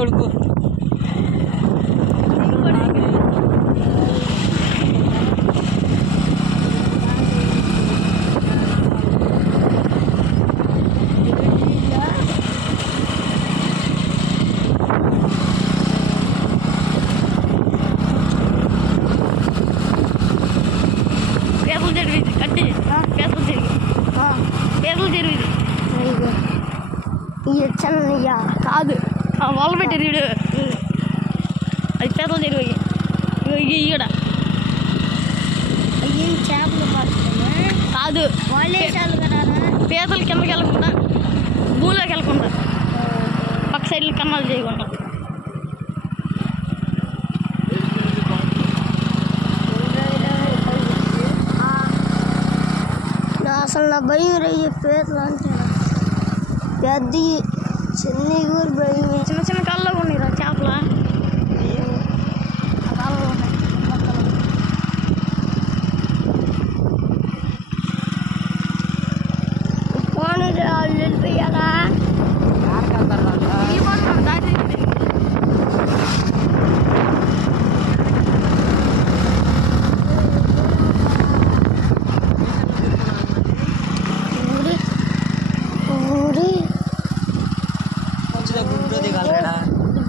కొడుకు కాదు వాళ్ళు పెట్టారు వీడు అది పేదలు జరిగి ఈడ చేపలు కాదు పేదలు కిందకి వెళ్ళకుండా భూలోకి వెళ్ళకుండా పక్క సైడ్లు కన్నాలు చేయకుండా అసలు నా భయం రయ్యే పేదలు అంటే పెద్ద చిన్న ఊరు భయం చిన్న చిన్న కాళ్ళు ఉన్నాయి రా చేపల పోనీ వాళ్ళు వెళ్ళిపోయారా దారి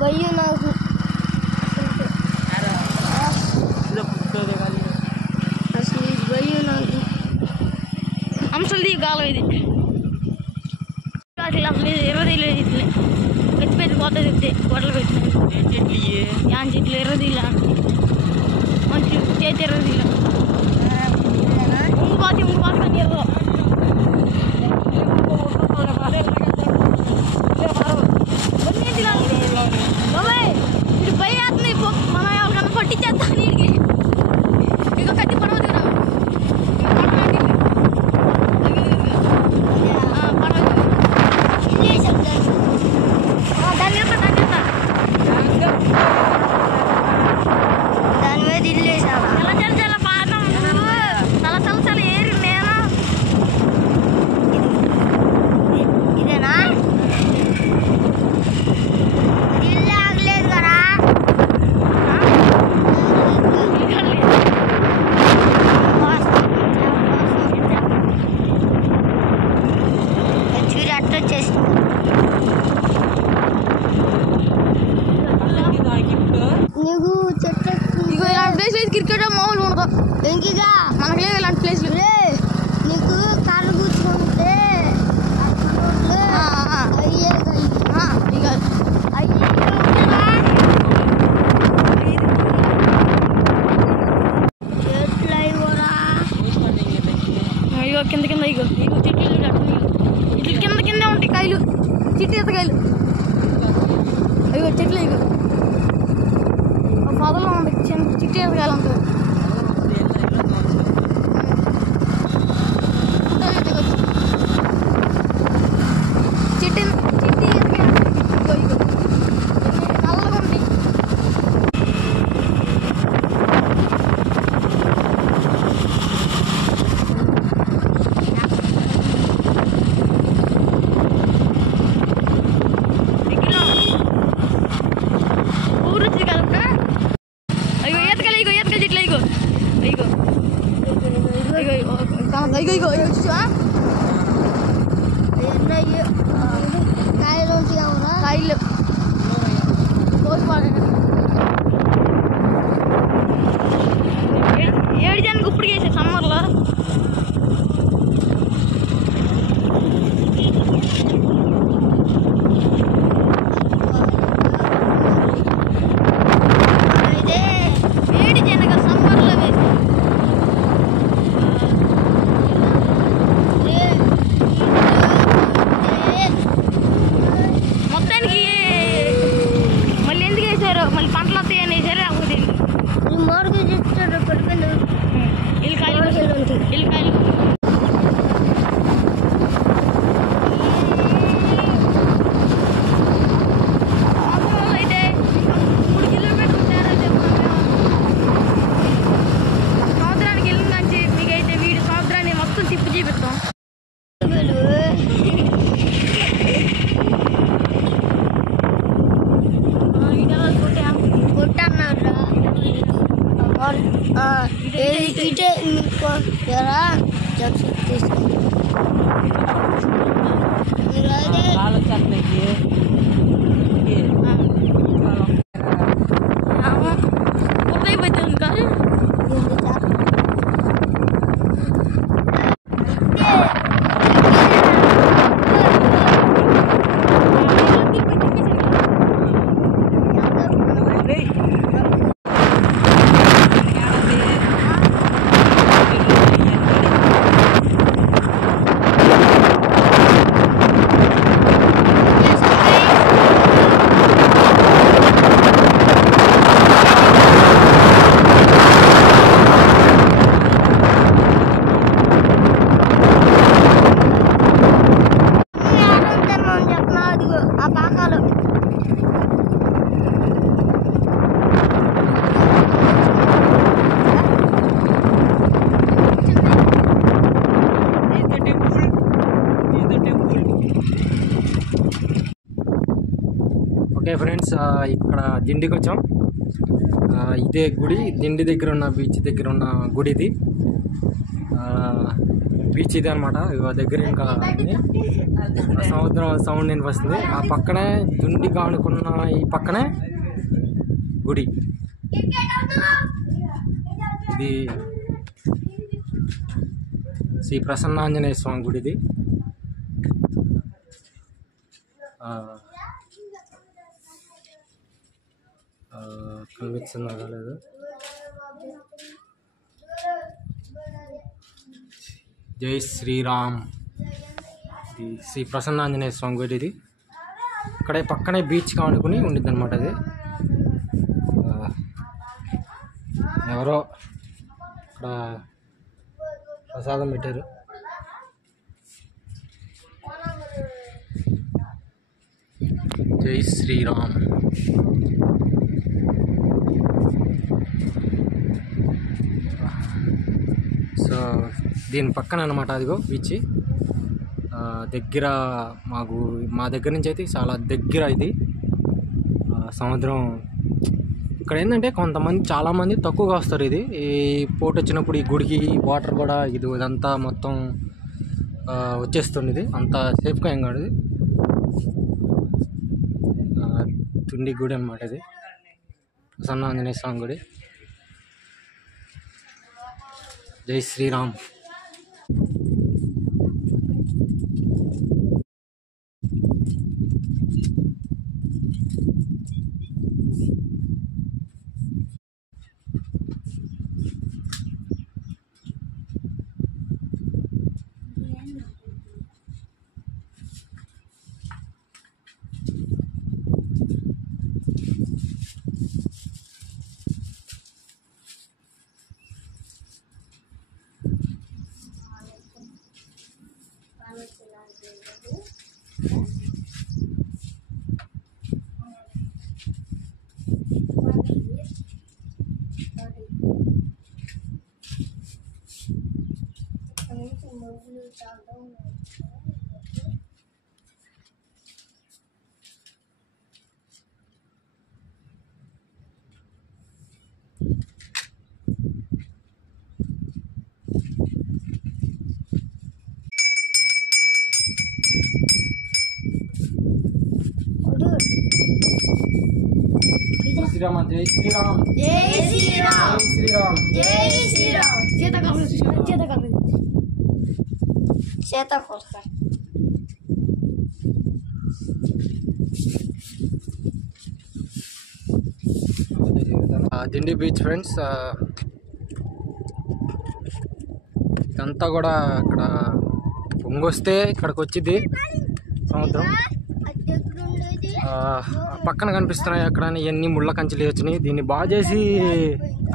భయం నాకు అసలు ఇది భయం నాకు అంశలు దిగి కాలం ఇది అసలు ఇరవై లేదు ఇట్లే పెద్ద పెద్ద కొత్త చెప్తే గొడవలు పెట్టినాయి యాన్ చెట్లు ఇరవై మంచి చేతి ఇరవై ఇంకోటి కానీ ఇరవై ఇది భయ అవుతుంది మనం ఎవరికన్నా పట్టించేస్తాను నీటికి ఇక కట్టి పడవద్దు దాని మీద ఇల్లేసా చాలా పాఠం చాలా ఏరు నేనా ఇదేనా ఇల్లు ఆగలేదు కదా చూరి అట్ట వచ్చేసి నీకు చెట్టు ఇగో ఇలాంటి ప్లేస్ క్రికెట్ మామూలు ఉండదు వెంకిగా మనకు లేవు ఇలాంటి ప్లేస్లు నీకు కర్ర కూర్చుకుంటే అయ్యే చెట్లు అవి కూడా ఇగో కింద ఇగో చెట్లు ఇట్ల కింద ఉంటాయి కాయలు చిట్టి ఈతకాయలు అయ్యో చెట్లు ఇగో పొదలో ఉంది చిట్టి ఈతకాయలు ఉంటుంది చిట్టి ఈతకాయలు ఇగో నల్లగా ఉంది ఊరు వచ్చి కదా అయ్యో ఈతకాయలు ఇగో చెట్లు ఇగో ఇటే మీకు ఎలా జంక్షన్ తీసుకోండి ఓకే ఫ్రెండ్స్, ఇక్కడ దిండికి వచ్చాం. ఇదే గుడి, దిండి దగ్గర ఉన్న బీచ్ దగ్గర ఉన్న గుడి ఇది. బీచ్ ఇది అనమాట. దగ్గర ఇంకా సముద్రం సౌండ్ వినిపిస్తుంది. ఆ పక్కనే దిండి కానుకున్న ఈ పక్కనే గుడి. ఇది శ్రీ ప్రసన్నాంజనేయ స్వామి గుడి ఇది. కనిపిస్తుందా లేదు? జై శ్రీరామ్. ఇది శ్రీ ప్రసన్నాంజనేయ స్వామి గుడి ఇది. ఇక్కడే పక్కనే బీచ్ కానుకుని ఉండిద్ది అనమాట. అది ఎవరో ఇక్కడ ప్రసాదం పెట్టారు. జై శ్రీరామ్. సో దీని పక్కన అనమాట అదిగో బీచ్. దగ్గర మా దగ్గర నుంచి అయితే చాలా దగ్గర ఇది సముద్రం. ఇక్కడ ఏంటంటే చాలామంది తక్కువగా వస్తారు. ఇది ఈ పోటు వచ్చినప్పుడు ఈ గుడికి వాటర్ కూడా ఇదంతా మొత్తం వచ్చేస్తుంది. ఇది అంత సేఫ్గా ఏం కాదు. ఇది తుండి గుడి అనమాట. ఇది ప్రసన్న ఆంజనేయ స్వామి గుడి. జై శ్రీరామ్. శ్రీరామ. జై శ్రీరామ్. జై శ్రీరామ్. జై శ్రీరామ్. జై శ్రీరామ్. చేత కొడతా. Dindi beach friends. ఇదంతా కూడా అక్కడ పొంగొస్తే ఇక్కడికి వచ్చింది సముద్రం. పక్కన కనిపిస్తున్నాయి అక్కడ ఇవన్నీ ముళ్ళ కంచెలు వచ్చినాయి. దీన్ని బాగా చేసి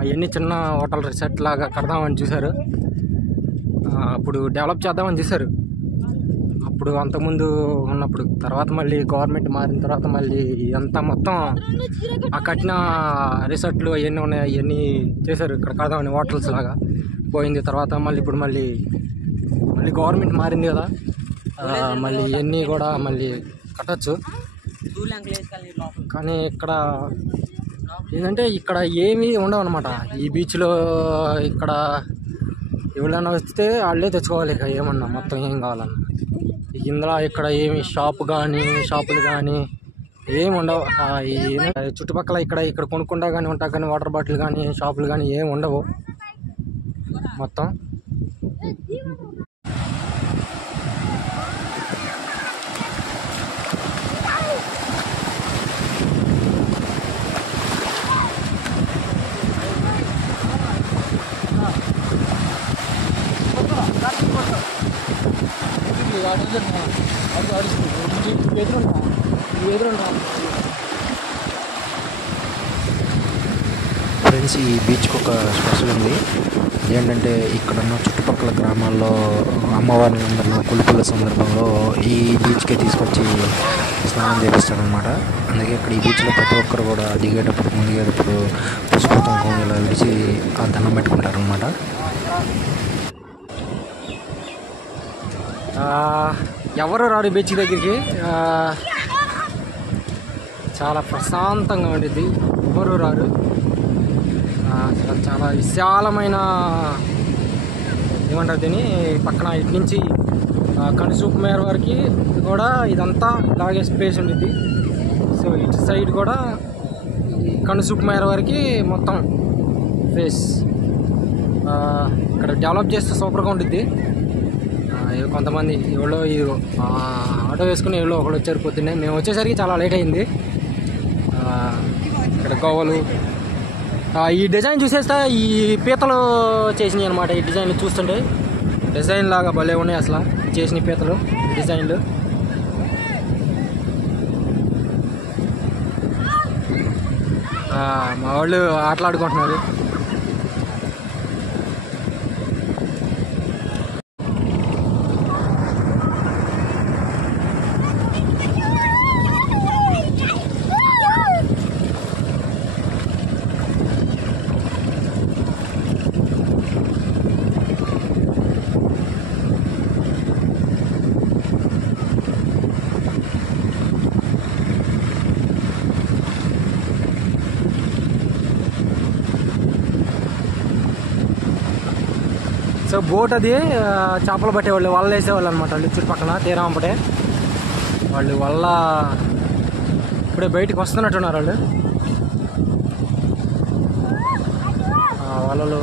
అవన్నీ చిన్న హోటల్ రిసార్ట్ లాగా కడదామని చూశారు. అప్పుడు డెవలప్ చేద్దామని చూశారు. అప్పుడు అంతకుముందు ఉన్నప్పుడు. తర్వాత మళ్ళీ గవర్నమెంట్ మారిన తర్వాత మళ్ళీ అంతా మొత్తం ఆ కట్టిన రిసార్ట్లు అవన్నీ ఉన్నాయి, అవన్నీ చేశారు ఇక్కడ కడదామని హోటల్స్ లాగా. పోయింది తర్వాత ఇప్పుడు మళ్ళీ గవర్నమెంట్ మారింది కదా, మళ్ళీ ఇవన్నీ కూడా మళ్ళీ కట్టచ్చు. కానీ ఇక్కడ ఏంటంటే ఇక్కడ ఏమీ ఉండవు అనమాట. ఈ బీచ్లో ఇక్కడ ఎవరైనా వస్తే వాళ్ళే తెచ్చుకోవాలి. ఇక ఏమన్నా మొత్తం ఏం కావాలన్నా ఇందులో ఇక్కడ ఏమి షాపులు కానీ ఏమి ఉండవు. ఈ చుట్టుపక్కల ఇక్కడ కొనుక్కుంటా కానీ ఉంటా కానీ వాటర్ బాటిల్ కానీ షాపులు కానీ ఏమి ఉండవు మొత్తం. ఫ్రెండ్స్, ఈ బీచ్కి ఒక స్పెషల్ ఉంది. ఏంటంటే ఇక్కడ ఉన్న చుట్టుపక్కల గ్రామాల్లో అమ్మవారిని కొలుపుల సందర్భంలో ఈ బీచ్కే తీసుకొచ్చి స్నానం చేపిస్తారనమాట. అందుకే ఇక్కడ ఈ బీచ్లో ప్రతి ఒక్కరు కూడా దిగేటప్పుడు మునిగేటప్పుడు పసుపు కుంకుమ ఇలా విడిచి ఆ దండం పెట్టుకుంటారనమాట. ఎవరు రారు బీచ్ దగ్గరికి. చాలా ప్రశాంతంగా ఉండేది, ఎవరు రారు. అసలు చాలా విశాలమైన ఏమంటారు దీన్ని, పక్కన ఇటు నుంచి కనుసూపు మేర వరకు కూడా ఇదంతా ఇలాగే స్పేస్ ఉంటుంది. సో ఇటు సైడ్ కూడా కనుసూపు మేర వరకు మొత్తం ఫేస్. ఇక్కడ డెవలప్ చేస్తే సూపర్గా ఉంటుంది. కొంతమంది ఎవరో ఆటో వేసుకుని ఎవరో ఒకళ్ళు వచ్చారు పొద్దున్నే. మేము వచ్చేసరికి చాలా లేట్ అయింది. ఇక్కడ గోవలు ఈ డిజైన్ చూసేస్తే ఈ పీతలు చేసినాయి అనమాట. ఈ డిజైన్లు చూస్తుంటే డిజైన్ లాగా భలే ఉన్నాయి అసలు చేసిన పీతలు డిజైన్లు. మా వాళ్ళు ఆటలాడుకుంటున్నారు. సో బోట్ అది చేపలు పట్టేవాళ్ళు, వలలు వేసేవాళ్ళు అనమాట. వాళ్ళు చుట్టుపక్కల తీరం అప్పుడే వాళ్ళు వల్ల ఇప్పుడే బయటకు వస్తున్నట్టున్నారు వాళ్ళు. వలలు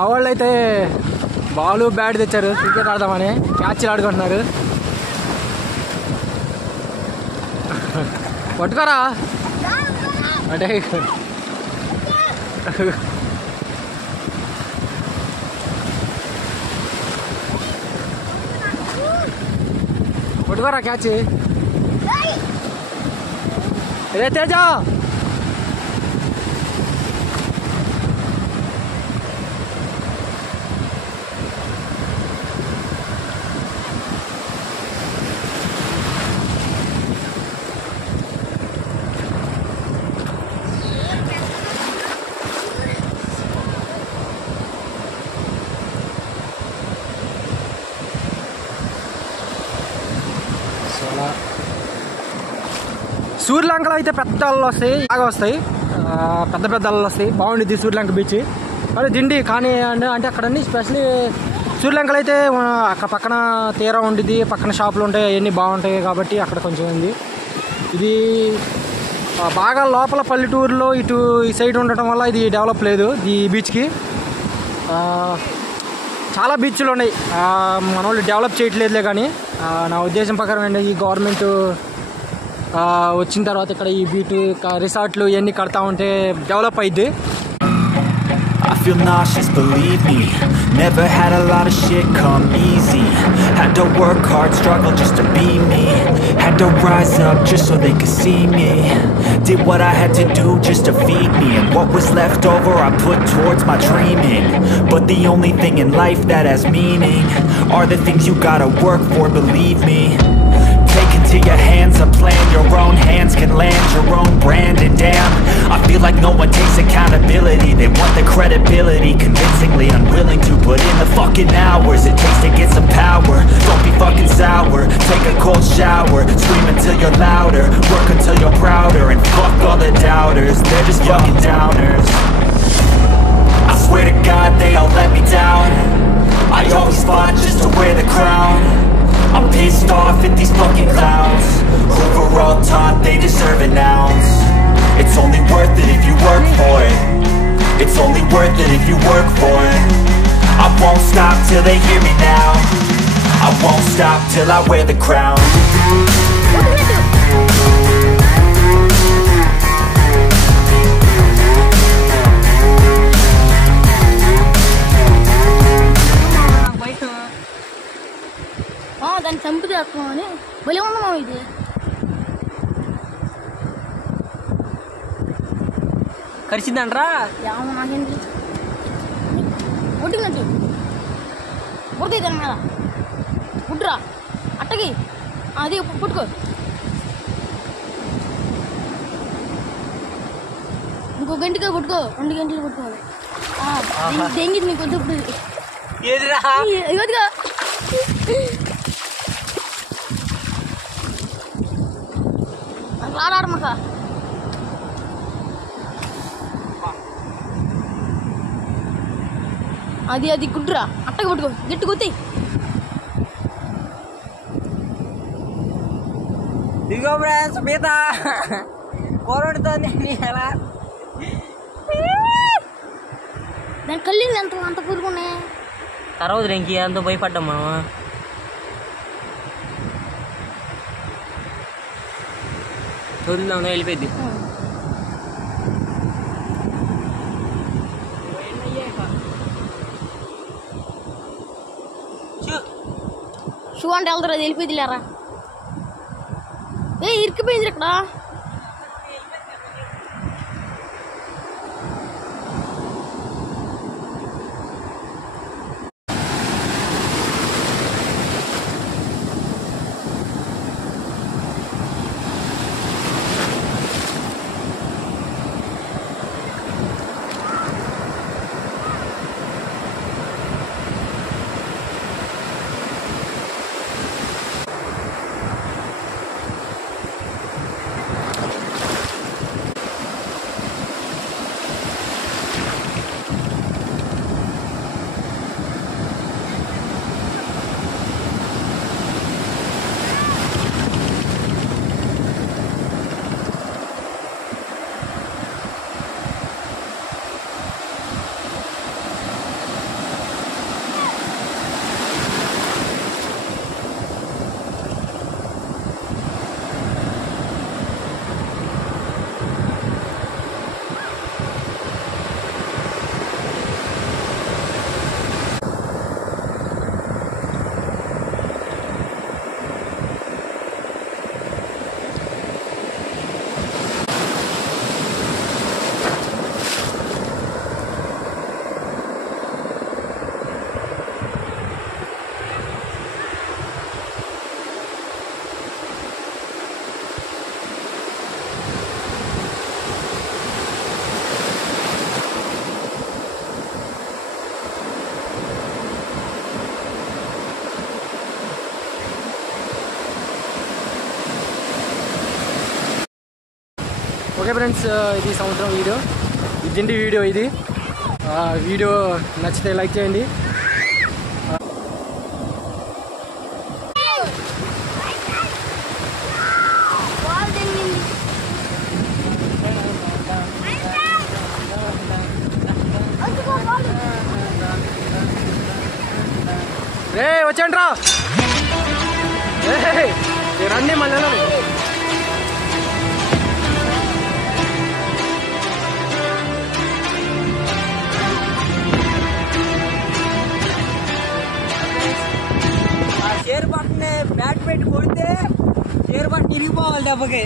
ఆ వాళ్ళు అయితే బాల్ బ్యాట్ తెచ్చారు, క్రికెట్ ఆడదామని క్యాచ్లు ఆడుకుంటున్నారు. పట్టుకోరా అంటే పట్టుకోరా క్యాచ్. రే తేజ, సూర్యలంకలో అయితే పెద్ద అలలు వస్తాయి, బాగా వస్తాయి, పెద్ద పెద్ద అలలు వస్తాయి. బాగుండిద్ది సూర్యలంక బీచ్. కానీ దిండి కానీ అంటే అక్కడ స్పెషల్లీ సూర్యలంకలో అయితే అక్కడ పక్కన తీరం ఉండిద్ది, పక్కన షాపులు ఉంటాయి, అవన్నీ బాగుంటాయి కాబట్టి అక్కడ కొంచెం ఉంది. ఇది బాగా లోపల పల్లెటూరులో ఇటు ఈ సైడ్ ఉండటం వల్ల ఇది డెవలప్ లేదు ఈ బీచ్కి. చాలా బీచ్లు ఉన్నాయి, మన వాళ్ళు డెవలప్ చేయట్లేదులే. కానీ నా ఉద్దేశం ప్రకారం ఏంటంటే ఈ గవర్నమెంట్ వచ్చిన తర్వాత ఇక్కడ ఈ బీచ్ రిసార్ట్లు ఇవన్నీ కడతా ఉంటే డెవలప్ అయింది. I feel nauseous, believe me. Never had a lot of shit come easy. Had to work hard, struggle just to be me. Had to rise up just so they could see me. Did what I had to do just to feed me. And what was left over I put towards my dreaming. But the only thing in life that has meaning are the things you gotta work for, believe me. Take into your hands a plan, your own hands can land your own brand. And damn, I feel like no one takes accountability. They want the credibility, convincingly unwilling to put in the fucking hours it takes to get some power. Don't be fucking sour, take a cold shower, scream until you're louder, work until you're prouder. And fuck all the doubters, they're just fucking downers. I swear to God they all let me down. I always fought just to wear the crown. I'm pissed off at these fucking clowns who were all taught they deserve an ounce. It's only worth it if you work for it. It's only worth it if you work for it. I won't stop till they hear me now. I won't stop till I wear the crown. దాన్ని చంపితే అని భలే ఉందమ్మా ఇది. కరిచిందంట్రా ఏమో నాకేం తెలుసు. కొట్టిందంటే కొడుతుంది దాని మీద పుట్టురా అట్టకి అది పుట్టుకో. ఇంకో గంటగా పుట్టుకో, 2 గంటలు పుట్టుకోవాలి. దెంగిది నీకు వద్దు ఇదిగా ఆడాడమ్మక అది గుడ్డురా అట్టగా పట్టుకో, గట్టి కొత్తి. ఇదిగో ఫ్రెండ్స్ పీత కోరడుతోంది. ఎలా దాని కళ్ళింది అంత పురుగున్నాయి. తర్వాత ఇంక ఎంతో భయపడ్డాం మనం. వదిలిదాం వెళ్ళిపోయింది. షూ అంటే వెళ్తారు, అది వెళ్ళిపోయింది లేరా. ఇరికిపోయింది ఇక్కడ. ఓకే ఫ్రెండ్స్, ఇది సంవత్సరం వీడియో, ఇదండి వీడియో. ఇది వీడియో నచ్చితే లైక్ చేయండి. రే వచ్చేయండి రా, రండి మళ్ళీ. దెబ్బకి